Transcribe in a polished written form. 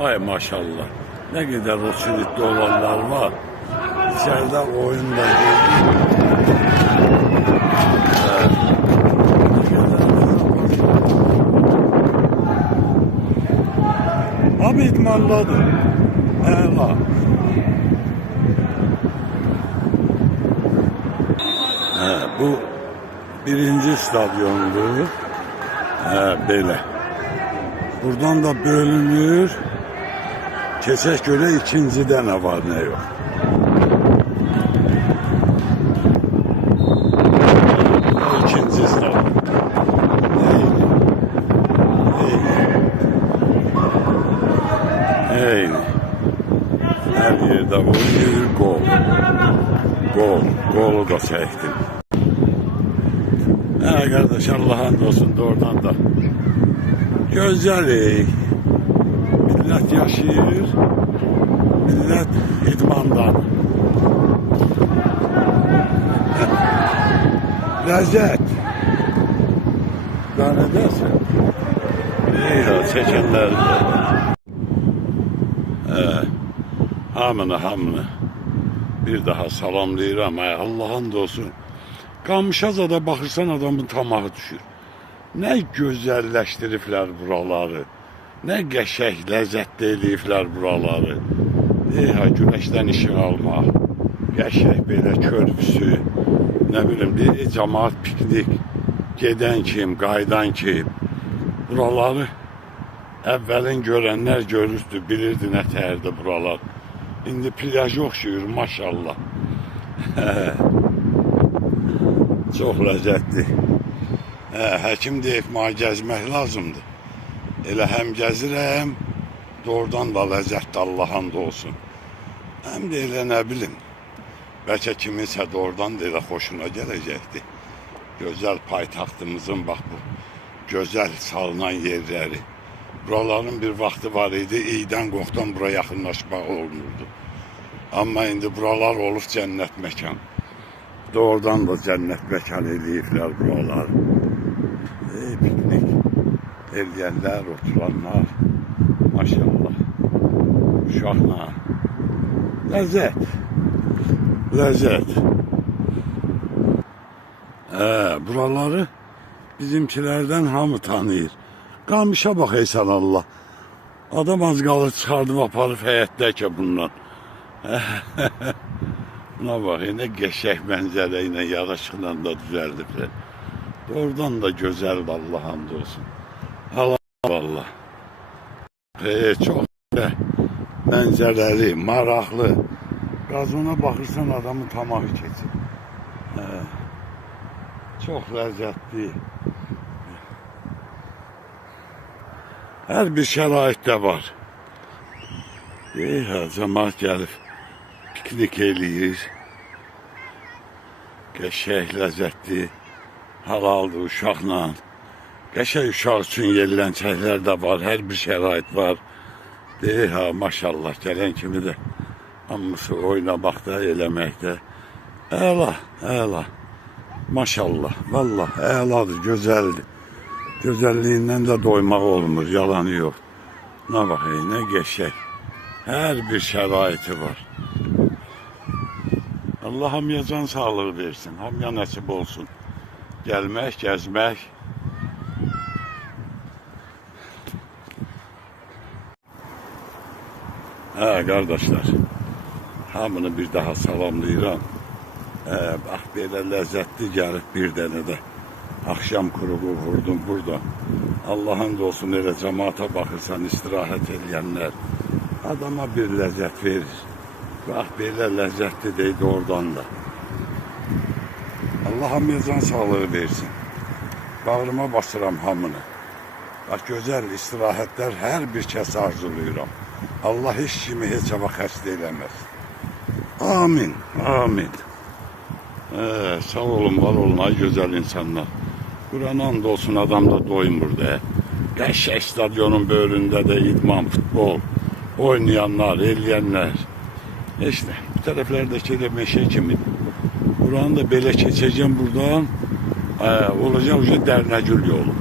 Ay maşallah. Ne kadar o çürüklü olanlar var. İçeride oyunda abi idmanladı. Ela. Bu birinci stadyondu. Böyle. Buradan da bölünür. Keçək göre ikincide ne var ne yok. İkinci stadyon. Hey. Her yerde vuruyor gol. Golu da çektim. Kardeş Allah'ın olsun doğrudan da. Gözleri. Millet yaşayır. Millet idmandan. Lezzet. Daha ne dersin? İyi ya çekenler. Hamını bir daha salamlayıram. Allah'ın da olsun. Qamışazada baxırsan adamın tamağı düşür. Ne gözəlləşdiriblər buraları. Ne qəşəng, ləzzətli eləyiblər buraları. Güneşdən işıq almaq. Qəşəng belə körpüsü. Ne bileyim, cemaat piknik. Gedən kim, qaydan kim. Buraları əvvəlin görənlər görürdü, bilirdi nə təhərdi buralar. İndi plaj oxşuyur maşallah. Çox ləzzətli. Həkim deyib, mənə gəzmək lazımdır. Elə həm gəzirəm, doğrudan da ləzzətli Allah'ın da olsun. Həm də elə nə bilim, bəlkə kiminsə doğrudan da elə xoşuna gələcəkdir. Gözəl paytaxtımızın bax bu, gözəl salınan yerləri. Buraların bir vaxtı var idi, iydən qoxdan bura yaxınlaşmaq olmurdu. Amma indi buralar olub cənnət məkan. Doğrudan da cənnət məkan eləyiblər buralar. Piknik eləyənlər, oturanlar, maşallah. Uşaqlar. Lezzet. Buraları bizimkilərdən hamı tanıyır. Qamışa bax eysən Allah. Adam az qalır çıxardım aparıb həyətdəki bundan. Buna bax, nə qəşəng mənzərə ilə, yaraşıqla da düzəldiblər. Doğrudan da gözəl Allah'ın da olsun. Allah. Çox mənzərəli, maraqlı. Qazona baxırsan adamın tamağı keçir. Çox ləzzətli. Hər bir şəraitdə var. Cəmaat gəlib piknik eləyir. Qəşəng, ləzzətli, halaldır uşaqla. Qəşəng uşaq üçün yerlənçəklər də var, hər bir şərait var. Maşallah, gələn kimi də hamısı oynamaqda, eləməkdə. Əla. Maşallah, vallah, əladır, gözəldir. Gözəlliyindən də doymaq olmur, yalanı yox. Nə bax, nə qəşəng. Hər bir şəraiti var. Allah hamıya can sağlığı versin, hamıya nəsib olsun. Gəlmək, gəzmək. Qardaşlar, hamını bir daha salamlayıram. Bax, belə ləzzətli gəlib bir dənə də. Akşam kuruğu vurdum burada. Allah'ın da olsun elə cemaata baxırsan, istirahət eləyənlər. Adama bir ləzzət verir. Bax, belə ləzzətli deydi oradan da. Allah hamıya can sağlığı versin. Bağrıma basıram hamını. Bax, gözəl istirahətlər hər bir kəs arzuluyuram. Allah heç kimi heç vaxt xəstə eləməz. Amin. Sağ olun, var olun ay gözəl insanlar. Quranan da olsun, adam da doymur da. Qəşəng stadyonun böyründə də idman, futbol oynayanlar, eləyənlər. İşte bu tərəflərdəki də meşə kimi. Buranı da belə keçəcəm buradan. Olacaq Dərnəgül yolu.